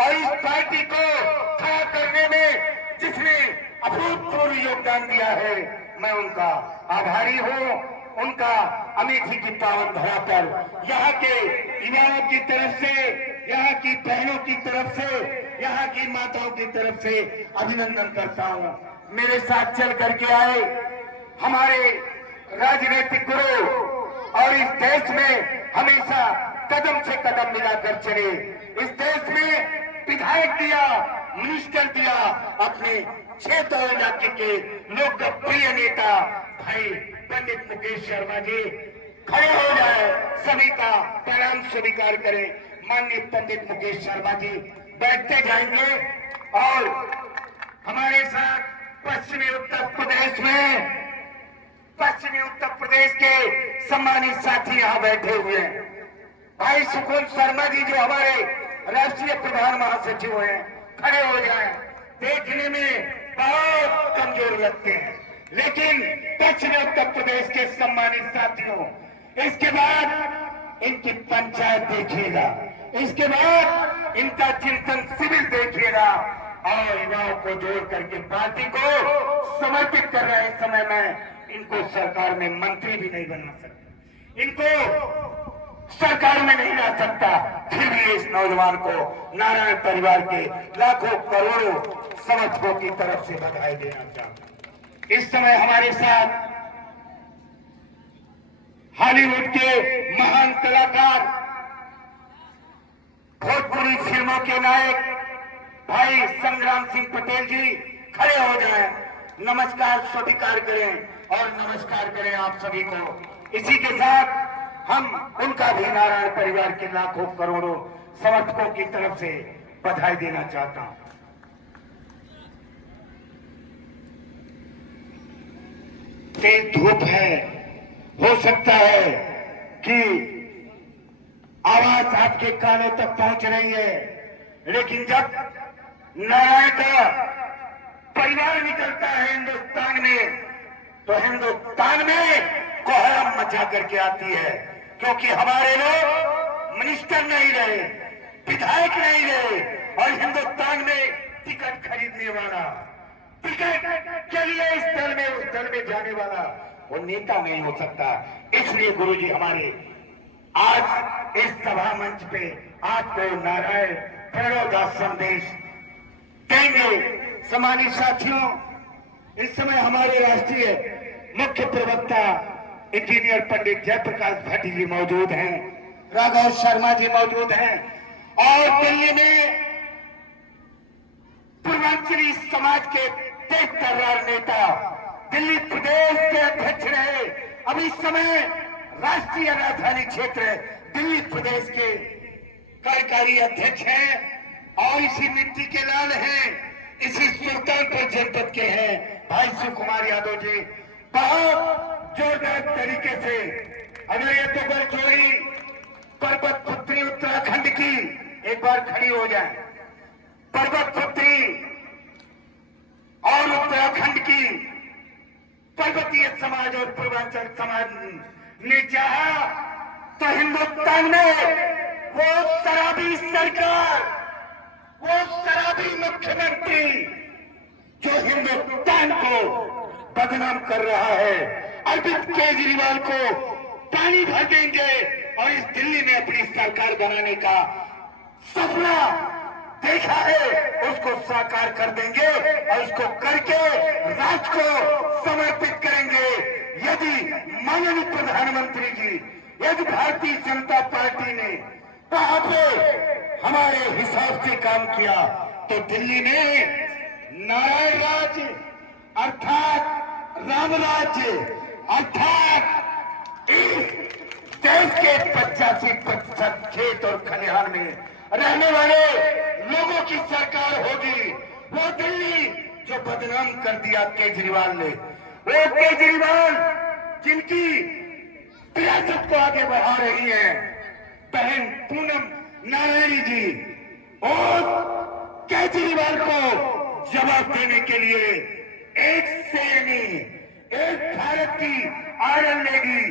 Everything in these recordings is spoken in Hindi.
और इस पार्टी को खड़ा करने में जिसने अभूतपूर्व योगदान दिया है, मैं उनका आभारी हूँ। उनका अमेठी की पावन धरा पर यहाँ के युवाओं की तरफ से, यहाँ की बहनों की तरफ से, यहाँ की माताओं की तरफ से अभिनंदन करता हूँ। मेरे साथ चल करके आए हमारे राजनीतिक गुरु और इस देश में हमेशा कदम से कदम मिलाकर चले। इस देश में विधायक दिया, मिनिस्टर दिया, अपने क्षेत्र और इलाके के लोकप्रिय नेता भाई पंडित मुकेश शर्मा जी खड़े हो जाए, सभी का प्रणाम स्वीकार करें। माननीय पंडित मुकेश शर्मा जी बैठते जाएंगे और हमारे साथ पश्चिमी उत्तर प्रदेश के सम्मानित साथी यहाँ बैठे हुए हैं। भाई सुकुल शर्मा जी जो हमारे राष्ट्रीय प्रधान महासचिव हैं, खड़े हो जाएं। देखने में बहुत कमजोर लगते हैं, लेकिन पश्चिमी उत्तर प्रदेश के सम्मानित साथियों, इसके बाद इनकी पंचायत देखिएगा, इसके बाद इनका चिंतन शिविर देखिएगा और युवाओं को जोड़ करके पार्टी को समर्पित कर रहे समय में इनको सरकार में मंत्री भी नहीं बना सकता, इनको सरकार में नहीं ला सकता। फिर भी इस नौजवान को नारायण परिवार के लाखों करोड़ों समर्थकों की तरफ से बधाई देना चाहता हूं। इस समय हमारे साथ हॉलीवुड के महान कलाकार, भोजपुरी फिल्मों के नायक भाई संग्राम सिंह पटेल जी खड़े हो जाएं, नमस्कार स्वीकार करें और नमस्कार करें आप सभी को। इसी के साथ हम उनका भी नारायण परिवार के लाखों करोड़ों समर्थकों की तरफ से बधाई देना चाहता हूं। तेज धूप है, हो सकता है कि आवाज आपके कानों तक पहुंच रही है, लेकिन जब नारायण का परिवार निकलता है हिंदुस्तान में, तो हिंदुस्तान में कोहराम मचा करके आती है, क्योंकि हमारे लोग मिनिस्टर नहीं रहे, विधायक नहीं रहे और हिंदुस्तान में टिकट खरीदने वाला, टिकट के लिए इस दल में उस दल में जाने वाला वो नेता नहीं हो सकता। इसलिए गुरुजी हमारे आज इस सभा मंच पे आपको नारायण प्रणव का संदेश देंगे। सम्मानित साथियों, इस समय हमारे राष्ट्रीय मुख्य प्रवक्ता इंजीनियर पंडित जयप्रकाश भट्ट जी मौजूद हैं, राघव शर्मा जी मौजूद हैं और दिल्ली में पूर्वांचली समाज के तेज तर्रार नेता, दिल्ली प्रदेश के अध्यक्ष रहे, अब इस समय राष्ट्रीय राजधानी क्षेत्र दिल्ली प्रदेश के कार्यकारी अध्यक्ष हैं और इसी मिट्टी के लाल हैं, इसी सुल्तानपुर जनपद के हैं भाई शिव कुमार यादव जी। बहुत जोरदार तरीके से अगर ये तो बलचोरी पर्वत पुत्री उत्तराखंड की एक बार खड़ी हो जाए, पर्वत पुत्री और उत्तराखंड की पर्वतीय समाज और पूर्वांचल समाज ने चाहा तो हिंदुस्तान में वो शराबी सरकार, वो शराबी मुख्यमंत्री जो हिंदुस्तान को बदनाम कर रहा है, अरविंद केजरीवाल को पानी भर देंगे और इस दिल्ली में अपनी सरकार बनाने का सपना देखा है, उसको साकार कर देंगे और उसको करके राष्ट्र को समर्पित करेंगे। यदि माननीय प्रधानमंत्री जी, यदि भारतीय जनता पार्टी ने वहां पे हमारे हिसाब से काम किया तो दिल्ली में नारायण राज्य अर्थात राम राज्य अर्थात इस देश के 85% खेत और खलिहान में रहने वाले लोगों की सरकार होगी। वो दिल्ली जो बदनाम कर दिया केजरीवाल ने, वो केजरीवाल जिनकी सियासत को आगे बढ़ा रही है बहन पूनम नारायणी जी, और केजरीवाल को जवाब देने के लिए एक सेनी, एक भारत की आयरन लेगी।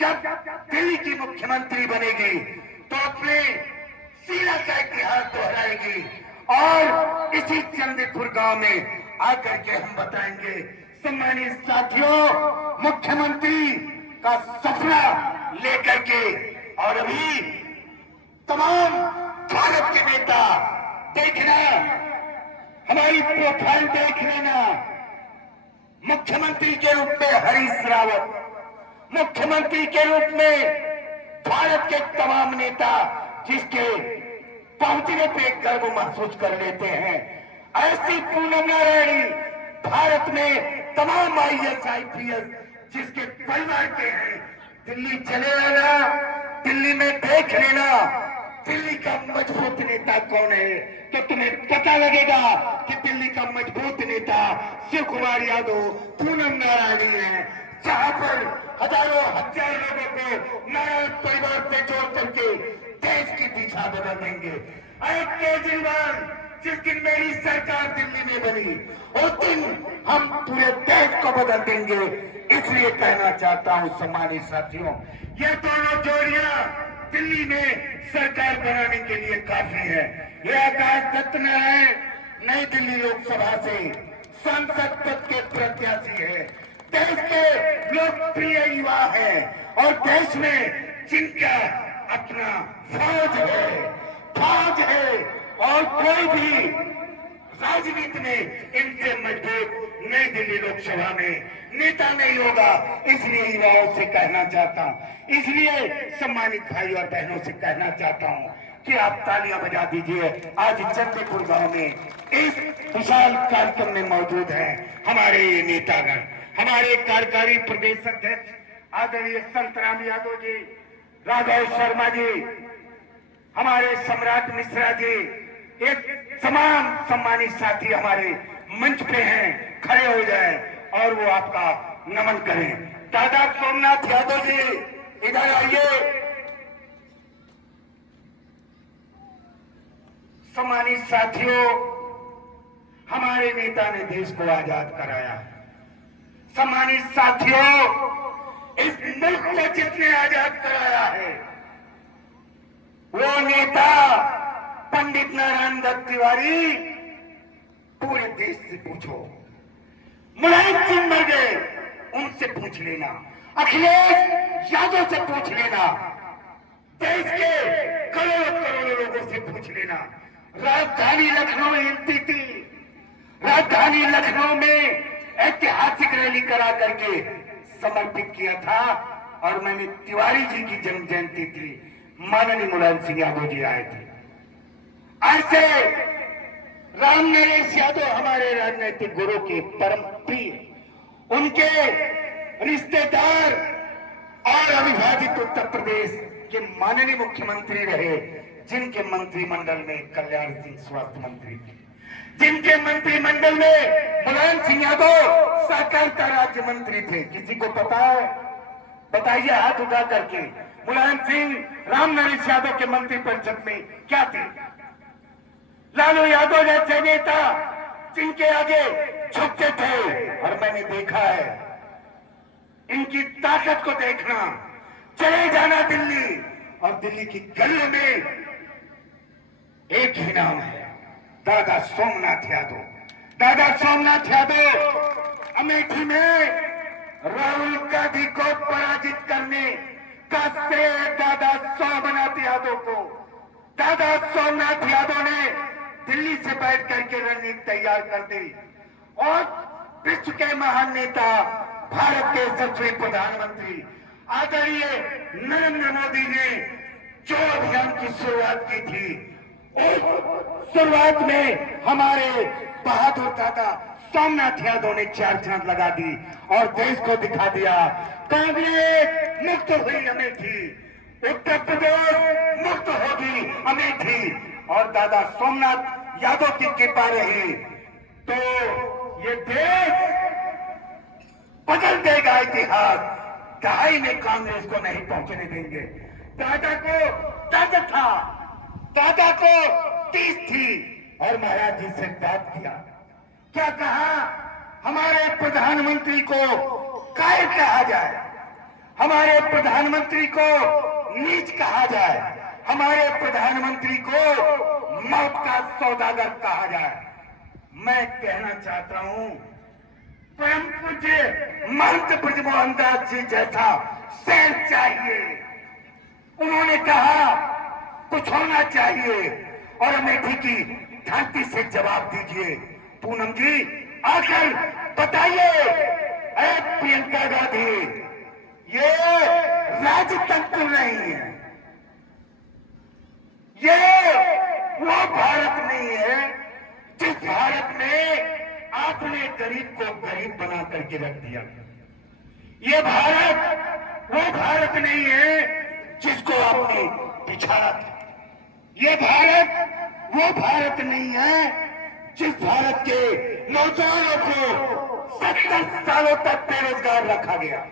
जब दिल्ली की मुख्यमंत्री बनेगी तो अपने शीला का इतिहास दोहराएगी और इसी चंदीपुर गांव में आकर के हम बताएंगे। सम्मानित साथियों, मुख्यमंत्री का सपना लेकर के और अभी तमाम भारत के नेता देखना, हमारी प्रोफाइल देख लेना। मुख्यमंत्री के रूप में हरीश रावत, मुख्यमंत्री के रूप में भारत के तमाम नेता जिसके पहुंचने पे गर्व महसूस कर लेते हैं, ऐसी पूनम नारायणी भारत में तमाम IAS IPS जिसके परिवार के हैं। दिल्ली चले आना, दिल्ली में देख लेना दिल्ली का मजबूत नेता कौन है, तो तुम्हें पता लगेगा कि दिल्ली का मजबूत नेता शिव कुमार यादव, पूनम नारायणी है। जहां पर हजारों हजार लोगों को नारायण परिवार से जोड़ करके देश की दिशा बदल देंगे। केजरीवाल, जिस दिन मेरी सरकार दिल्ली में बनी उस दिन हम पूरे देश को बदल देंगे। इसलिए कहना चाहता हूं सम्मानित साथियों, ये दोनों जोड़ियां दिल्ली में सरकार बनाने के लिए काफी है। ये आकाश दत्त नारायण नई दिल्ली लोकसभा से सांसद पद के प्रत्याशी है, देश के लोकप्रिय युवा है और देश में जिनका अपना फौज है और कोई भी राजनीति में इनसे मजबूत नई दिल्ली लोकसभा में नेता नहीं होगा। इसलिए युवाओं से कहना चाहता हूं, इसलिए सम्मानित भाई और बहनों से कहना चाहता हूं कि आप तालियां बजा दीजिए। आज चंदीपुर गांव में इस विशाल कार्यक्रम में मौजूद हैं हमारे नेतागण, हमारे कार्यकारी प्रदेश अध्यक्ष आदरणीय संतराम यादव जी, राघव शर्मा जी, हमारे सम्राट मिश्रा जी, एक तमाम सम्मानित साथी हमारे मंच पे हैं, खड़े हो जाए और वो आपका नमन करें। दादा सोमनाथ यादव जी इधर आइए। सम्मानित साथियों, हमारे नेता ने देश को आजाद कराया है। सम्मानित साथियों, इस मुल्क को जिसने आजाद कराया है वो नेता पंडित नारायण दत्त तिवारी। पूरे देश से पूछो, मुलायम सिंह मर गए उनसे पूछ लेना, अखिलेश यादव से पूछ लेना, देश के करोड़ों करोड़ों लोगों से पूछ लेना। राजधानी लखनऊ हिलती थी, राजधानी लखनऊ में ऐतिहासिक रैली करा करके समर्पित किया था और मैंने तिवारी जी की जन्म जयंती थी, माननीय मुलायम सिंह यादव जी आए थे। ऐसे राम नरेश यादव हमारे राजनीतिक गुरु के परम प्रिय, उनके रिश्तेदार और अविभाजित उत्तर प्रदेश के माननीय मुख्यमंत्री रहे, जिनके मंत्रिमंडल में कल्याण सिंह स्वास्थ्य मंत्री थे, जिनके मंत्रिमंडल में मुलायम सिंह यादव सहकारिता राज्य मंत्री थे। किसी को पता है? बताइए हाथ उठा करके। मुलायम सिंह राम नरेश यादव के मंत्रिपरिषद में क्या थे? लालू यादव जैसे नेता जिनके आगे झुकते थे। और मैंने देखा है, इनकी ताकत को देखना। चले जाना दिल्ली, और दिल्ली की गलियों में एक ही नाम है, दादा सोमनाथ यादव। दादा सोमनाथ यादव अमेठी में राहुल गांधी को पराजित करने का श्रेय दादा सोमनाथ यादव को। दादा सोमनाथ यादव ने दिल्ली से बैठ करके रणनीति तैयार कर दी और विश्व के महान नेता, भारत के यशस्वी प्रधानमंत्री आदरणीय नरेंद्र मोदी ने जो अभियान की शुरुआत की थी, उस शुरुआत में हमारे बहादुर दादा सोमनाथ यादव ने 4 चांद लगा दी और देश को दिखा दिया कांग्रेस मुक्त हुई अमेठी, उत्तर प्रदेश मुक्त होगी अमेठी, और दादा सोमनाथ यादव की कृपा रही तो ये देश बदल देगा इतिहास। दहाई में कांग्रेस को नहीं पहुंचने देंगे। दादा को ताकत था, दादा को तीस थी, और महाराज जी से बात किया, क्या कहा? हमारे प्रधानमंत्री को कायर कहा जाए, हमारे प्रधानमंत्री को नीच कहा जाए, हमारे प्रधानमंत्री को मौत का सौदागर कहा जाए। मैं कहना चाहता हूं, परम पूज्य महंत बृजमोहन दास जी जैसा शेर चाहिए। उन्होंने कहा कुछ होना चाहिए और अमेठी की धरती से जवाब दीजिए। पूनम जी आकर बताइए, प्रियंका गांधी, ये राजतंत्र नहीं है, ये वो भारत नहीं है जिस भारत में आपने गरीब को गरीब बना करके रख दिया। ये भारत वो भारत नहीं है जिसको आपने पिछाड़ा था। ये भारत वो भारत नहीं है जिस भारत के नौजवानों को 70 सालों तक बेरोजगार रखा गया।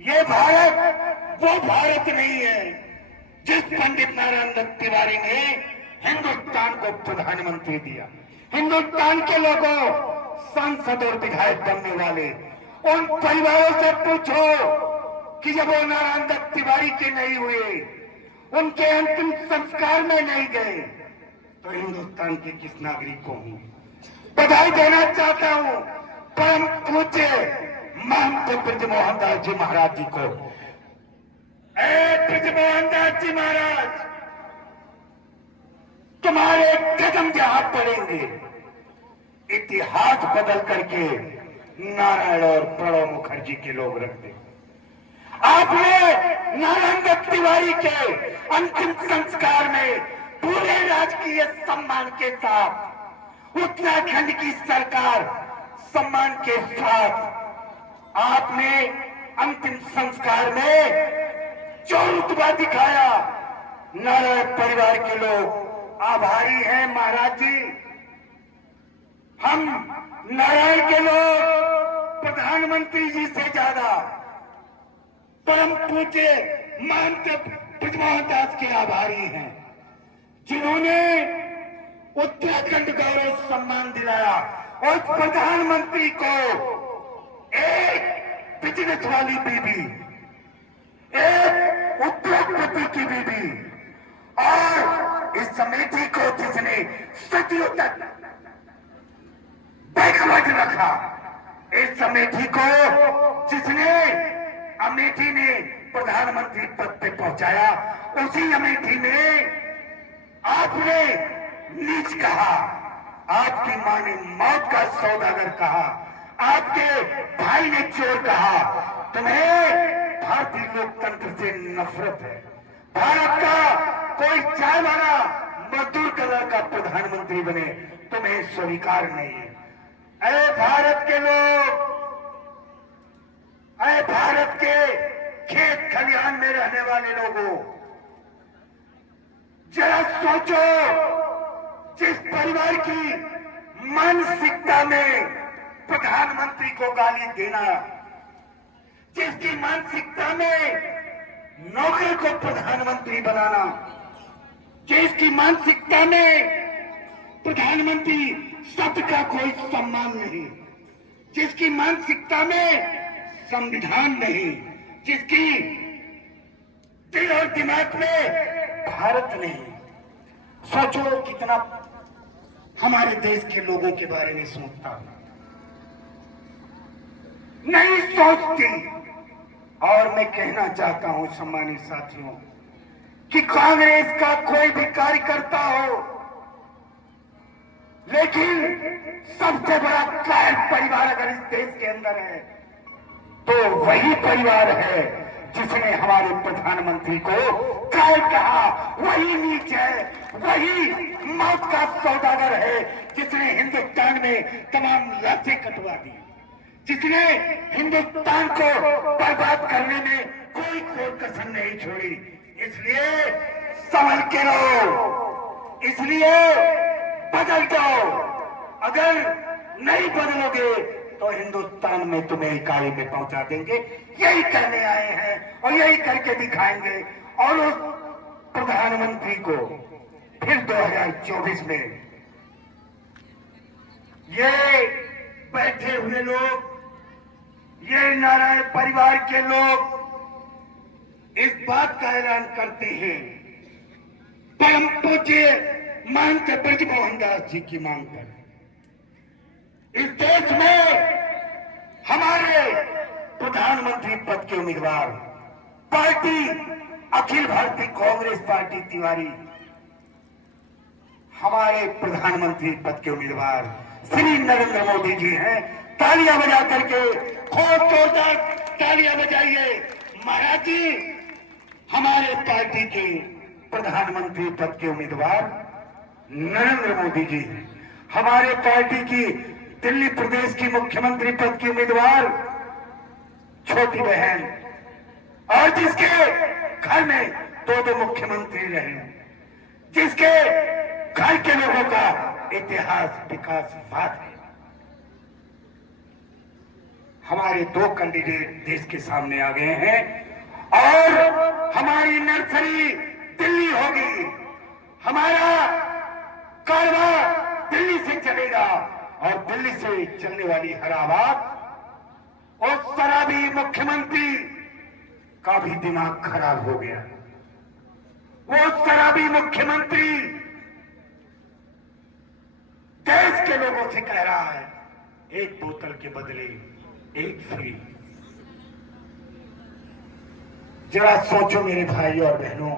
ये भारत वो भारत नहीं है जिस पंडित नारायण दत्त तिवारी ने हिंदुस्तान को प्रधानमंत्री दिया। हिंदुस्तान के लोगों, सांसद और विधायक बनने वाले उन परिवारों से पूछो कि जब वो नारायण दत्त तिवारी के नहीं हुए, उनके अंतिम संस्कार में नहीं गए, तो हिंदुस्तान के किस नागरिक को हूं बधाई देना चाहता हूं परम पूज्य महंत बृजमोहन दास जी महाराज जी को। बृजमोहन दास जी महाराज, तुम्हारे कदम जहां पड़ेंगे इतिहास बदल करके नारायण और प्रणब मुखर्जी के लोग रख देंगे। आपने नारायण दत्त तिवारी के अंतिम संस्कार में पूरे राजकीय सम्मान के साथ, उत्तराखंड की सरकार सम्मान के साथ आपने अंतिम संस्कार में जो रुतबा दिखाया, नारायण परिवार के लोग आभारी हैं महाराज जी। हम नारायण के लोग प्रधानमंत्री जी से ज्यादा परम पूज्य महंत बृजमोहन दास के आभारी हैं, जिन्होंने उत्तराखंड गौरव सम्मान दिलाया और प्रधानमंत्री को एक बिजनेस वाली बीबी, एक उद्योगपति की बीबी और इस समिति को जिसने सदियों तक बैकवर्ड रखा, इस समिति को जिसने अमेठी ने प्रधानमंत्री पद पे पहुंचाया, उसी अमेठी में आपने नीच कहा, आपकी मां ने मौत का सौदागर कहा, आपके भाई ने चोर कहा। तुम्हें भारतीय लोकतंत्र से नफरत है। भारत का कोई चाय वाला मजदूर कलर का प्रधानमंत्री बने तुम्हें स्वीकार नहीं है। अरे भारत के लोग, अरे भारत के खेत खलिहान में रहने वाले लोगों, जरा सोचो, जिस परिवार की मानसिकता में प्रधानमंत्री को गाली देना, जिसकी मानसिकता में नौकर को प्रधानमंत्री बनाना, जिसकी मानसिकता में प्रधानमंत्री शब्द का कोई सम्मान नहीं, जिसकी मानसिकता में संविधान नहीं, जिसकी दिल और दिमाग में भारत नहीं। सोचो कितना हमारे देश के लोगों के बारे में सोचता, नहीं सोचती। और मैं कहना चाहता हूं सम्मानित साथियों कि कांग्रेस का कोई भी कार्यकर्ता हो, लेकिन सबसे बड़ा कायर परिवार अगर इस देश के अंदर है तो वही परिवार है जिसने हमारे प्रधानमंत्री को कायर कहा, वही नीच है, वही मौत का सौदागर है जिसने हिंदुस्तान में तमाम लाशें कटवा दी, जिसने हिंदुस्तान को बर्बाद करने में कोई कसर नहीं छोड़ी। इसलिए संभल के रहो, इसलिए बदल जाओ। अगर नहीं बदलोगे तो हिंदुस्तान में तुम्हें इकाई में पहुंचा देंगे। यही करने आए हैं और यही करके दिखाएंगे। और उस प्रधानमंत्री को फिर 2024 में ये बैठे हुए लोग, ये नारायण परिवार के लोग इस बात का ऐलान करते हैं, परम पूज्य महंत ब्रजमोहन दास जी की मांग पर इस देश में हमारे प्रधानमंत्री पद के उम्मीदवार पार्टी अखिल भारतीय कांग्रेस पार्टी तिवारी हमारे प्रधानमंत्री पद के उम्मीदवार श्री नरेंद्र मोदी जी हैं। तालियां बजा करके खूब जोरदार तालियां बजाइए। महाराज जी, हमारे पार्टी के प्रधानमंत्री पद के उम्मीदवार नरेंद्र मोदी जी हैं। हमारे पार्टी की दिल्ली प्रदेश की मुख्यमंत्री पद की उम्मीदवार छोटी बहन, और जिसके घर में दो मुख्यमंत्री रहे, जिसके घर के लोगों का इतिहास विकासवाद है। हमारे दो कैंडिडेट देश के सामने आ गए हैं और हमारी नर्सरी दिल्ली होगी। हमारा कारवां दिल्ली से चलेगा और दिल्ली से चलने वाली हर आवाज उस शराबी मुख्यमंत्री का भी दिमाग खराब हो गया। वो शराबी मुख्यमंत्री देश के लोगों से कह रहा है एक बोतल के बदले एक फ्री। जरा सोचो मेरे भाई और बहनों,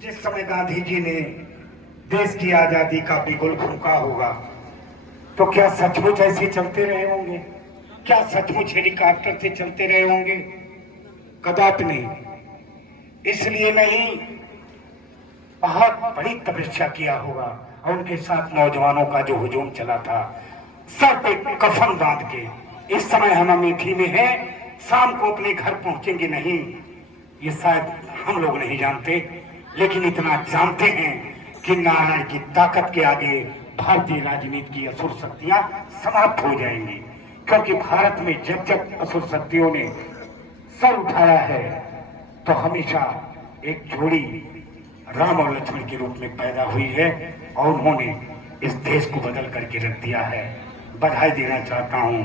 जिस समय गांधी जी ने देश की आजादी का बिगुल फूंका होगा तो क्या सचमुच ऐसे चलते रहे होंगे? क्या सचमुच हेलीकॉप्टर से चलते रहे होंगे? कदापि नहीं। इसलिए नहीं, बहुत बड़ी तपस्या किया होगा और उनके साथ नौजवानों का जो हुजूम चला था, सर पे कफन बांध के। इस समय हम अमेठी में हैं, शाम को अपने घर पहुंचेंगे नहीं, ये शायद हम लोग नहीं जानते, लेकिन इतना जानते हैं कि नारायण की ताकत के आगे भारतीय राजनीति की असुर शक्तियां समाप्त हो जाएंगी। क्योंकि भारत में जब जब असुर शक्तियों ने सर उठाया है तो हमेशा एक जोड़ी राम और लक्ष्मण के रूप में पैदा हुई है और उन्होंने इस देश को बदल करके रख दिया है। बधाई देना चाहता हूं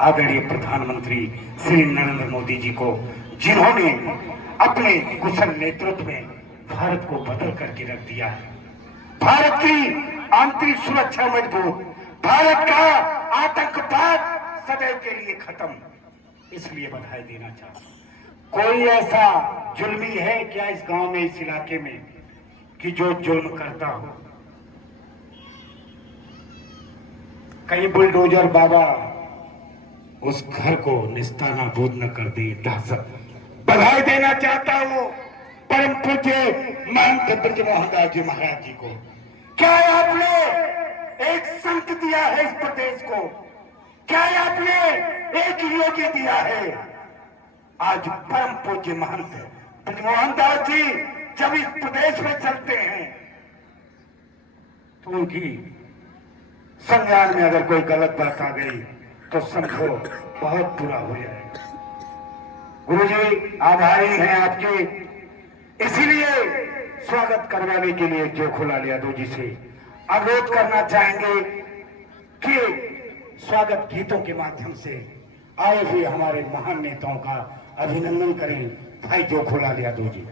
आदरणीय प्रधानमंत्री श्री नरेंद्र मोदी जी को, जिन्होंने अपने कुशल नेतृत्व में भारत को बदल करके रख दिया है। भारत की आंतरिक सुरक्षा मजबूत, भारत का आतंकवाद सदैव के लिए खत्म। इसलिए बधाई देना चाहता हूं। कोई ऐसा जुल्मी है क्या इस गांव में, इस इलाके में, कि जो जुल्म करता हो? कहीं बुलडोजर बाबा उस घर को निस्तानाबूद न कर दे। दहशत। बधाई देना चाहता हूं परम पूज्य महंत ब्रजमोहन दास जी महाराज जी को। क्या आपने एक संत दिया है इस प्रदेश को? क्या आपने एक योगी दिया है? आज परम पूज्य महंत ब्रजमोहन दास जी जब इस प्रदेश में चलते हैं तो उनकी संज्ञान में अगर कोई गलत बात आ गई तो समझो बहुत बुरा हो जाएगा। गुरुजी आभारी हैं आपके, इसीलिए स्वागत करवाने के लिए जोखुलाल यादव जी से अनुरोध करना चाहेंगे कि स्वागत गीतों के माध्यम से आए हुए हमारे महान नेताओं का अभिनंदन करें। भाई जोखुलाल यादव जी।